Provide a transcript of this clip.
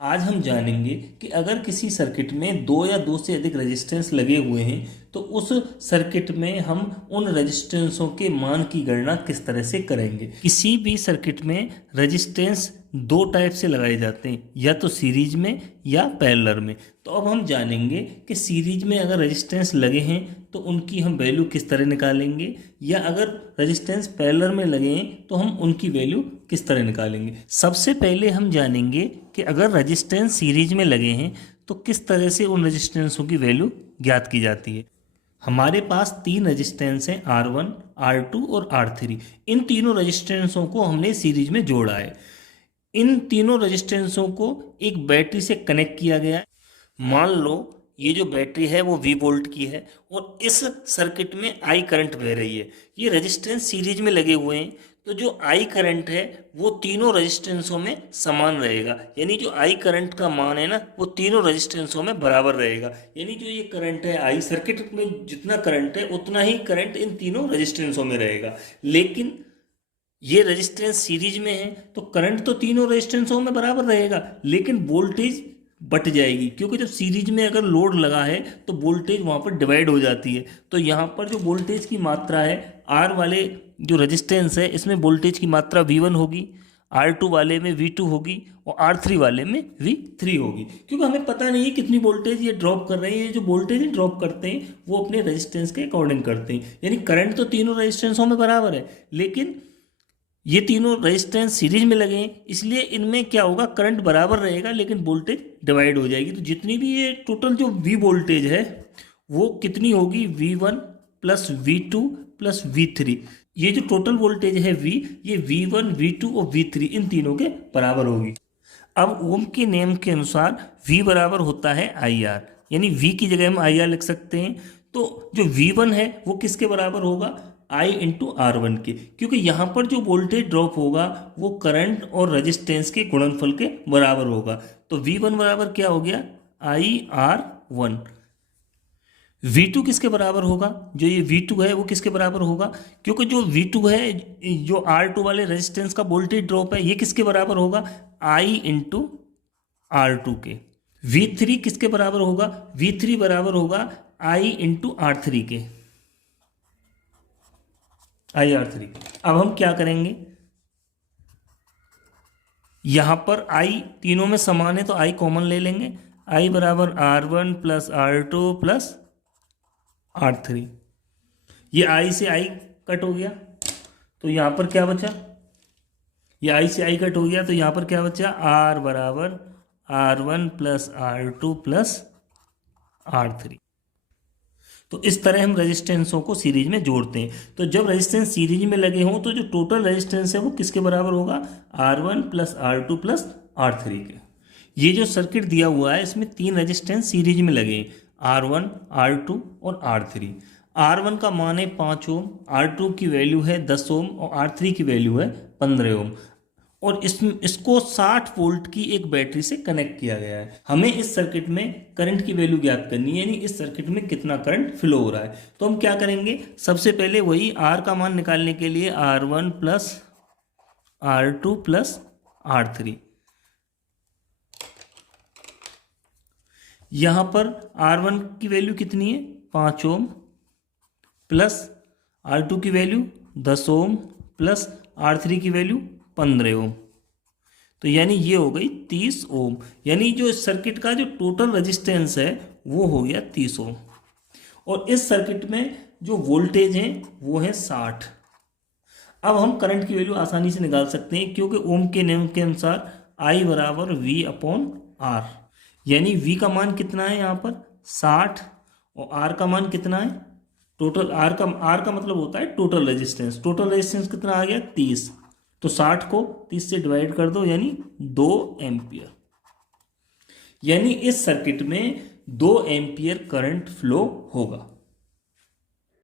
आज हम जानेंगे कि अगर किसी सर्किट में दो या दो से अधिक रेजिस्टेंस लगे हुए हैं तो उस सर्किट में हम उन रेजिस्टेंसों के मान की गणना किस तरह से करेंगे। किसी भी सर्किट में रेजिस्टेंस दो टाइप से लगाए जाते हैं, या तो सीरीज में या पैरेलल में। तो अब हम जानेंगे कि सीरीज में अगर रेजिस्टेंस लगे हैं तो उनकी हम वैल्यू किस तरह निकालेंगे, या अगर रेजिस्टेंस पैरेलल में लगे हैं तो हम उनकी वैल्यू किस तरह निकालेंगे। सबसे पहले हम जानेंगे कि अगर रेजिस्टेंस सीरीज में लगे हैं तो किस तरह से उन रेजिस्टेंसों की वैल्यू ज्ञात की जाती है। हमारे पास तीन रेजिस्टेंस हैं, R1, R2 और R3। इन तीनों रेजिस्टेंसों को हमने सीरीज में जोड़ा है। इन तीनों रेजिस्टेंसों को एक बैटरी से कनेक्ट किया गया है। मान लो ये जो बैटरी है वो V वोल्ट की है और इस सर्किट में I करंट बह रही है। ये रेजिस्टेंस सीरीज में लगे हुए हैं तो जो I करंट है वो तीनों रेजिस्टेंसों में समान रहेगा, यानी जो I करंट का मान है ना वो तीनों रेजिस्टेंसों में बराबर रहेगा। यानी जो ये करंट है I सर्किट में जितना करंट है उतना ही करंट इन तीनों रेजिस्टेंसों में रहेगा। लेकिन ये रेजिस्टेंस सीरीज में है तो करंट तो तीनों रेजिस्टेंसों में बराबर रहेगा, लेकिन वोल्टेज बट जाएगी, क्योंकि जब सीरीज में अगर लोड लगा है तो वोल्टेज वहाँ पर डिवाइड हो जाती है। तो यहाँ पर जो वोल्टेज की मात्रा है, R वाले जो रेजिस्टेंस है इसमें वोल्टेज की मात्रा V1 होगी, R2 वाले में V2 होगी और R3 वाले में V3 होगी। क्योंकि हमें पता नहीं है कितनी वोल्टेज ये ड्रॉप कर रहे हैं। जो वोल्टेज ड्रॉप करते हैं वो अपने रेजिस्टेंस के अकॉर्डिंग करते हैं। यानी करंट तो तीनों रेजिस्टेंसों में बराबर है, लेकिन ये तीनों रेजिस्टेंस सीरीज में लगे हैं, इसलिए इनमें क्या होगा, करंट बराबर रहेगा लेकिन वोल्टेज डिवाइड हो जाएगी। तो जितनी भी ये टोटल जो V वोल्टेज है वो कितनी होगी, V1 plus V2 plus V3। ये जो टोटल वोल्टेज है V, ये V1 V2 और V3 इन तीनों के बराबर होगी। अब ओम के नियम के अनुसार V बराबर होता है IR, यानी V की जगह हम IR लिख सकते हैं। तो जो V1 है वो किसके बराबर होगा, I इंटू R1 के, क्योंकि यहाँ पर जो वोल्टेज ड्रॉप होगा वो करंट और रेजिस्टेंस के गुणनफल के बराबर होगा। तो V1 बराबर क्या हो गया, IR1। V2 किसके बराबर होगा, जो ये V2 है वो किसके बराबर होगा, क्योंकि जो V2 है, जो R2 वाले रेजिस्टेंस का वोल्टेज ड्रॉप है, ये किसके बराबर होगा, I इंटू R2 के। V3 किसके बराबर होगा, V3 बराबर होगा I इंटू R3 के, IR3। अब हम क्या करेंगे, यहां पर I तीनों में समान है तो I कॉमन ले लेंगे। I बराबर R1 plus R2 plus R3। ये I से I कट हो गया तो यहां पर क्या बचा, ये I से I कट हो गया तो यहां पर क्या बचा, R बराबर R1 plus R2 plus R3। तो इस तरह हम रेजिस्टेंसों को सीरीज में जोड़ते हैं। तो जब रेजिस्टेंस सीरीज में लगे हों तो जो टोटल रेजिस्टेंस है वो किसके बराबर होगा, R1 plus R2 plus R3 के। ये जो सर्किट दिया हुआ है इसमें तीन रेजिस्टेंस सीरीज में लगे हैं, R1, R2 और R3। R1 का मान है 5 ओम, R2 की वैल्यू है 10 ओम और R3 की वैल्यू है 15 ओम। और इसको 60 वोल्ट की एक बैटरी से कनेक्ट किया गया है। हमें इस सर्किट में करंट की वैल्यू ज्ञात करनी है, यानी इस सर्किट में कितना करंट फ्लो हो रहा है। तो हम क्या करेंगे, सबसे पहले वही R का मान निकालने के लिए R1 plus R2 plus R3। यहां पर R1 की वैल्यू कितनी है, 5 ओम, प्लस R2 की वैल्यू 10 ओम, प्लस R3 की वैल्यू 15 ओम। तो यानी ये हो गई 30 ओम। यानी जो इस सर्किट का जो टोटल रेजिस्टेंस है वो हो गया 30 ओम। और इस सर्किट में जो वोल्टेज है वो है 60। अब हम करंट की वैल्यू आसानी से निकाल सकते हैं, क्योंकि ओम के नियम के अनुसार I बराबर V अपॉन R। यानी V का मान कितना है यहाँ पर 60 और R का मान कितना है, टोटल R का मतलब होता है टोटल रेजिस्टेंस। टोटल रेजिस्टेंस कितना आ गया 30। तो 60 को 30 से डिवाइड कर दो, यानी 2 एम्पियर। यानी इस सर्किट में 2 एम्पियर करंट फ्लो होगा।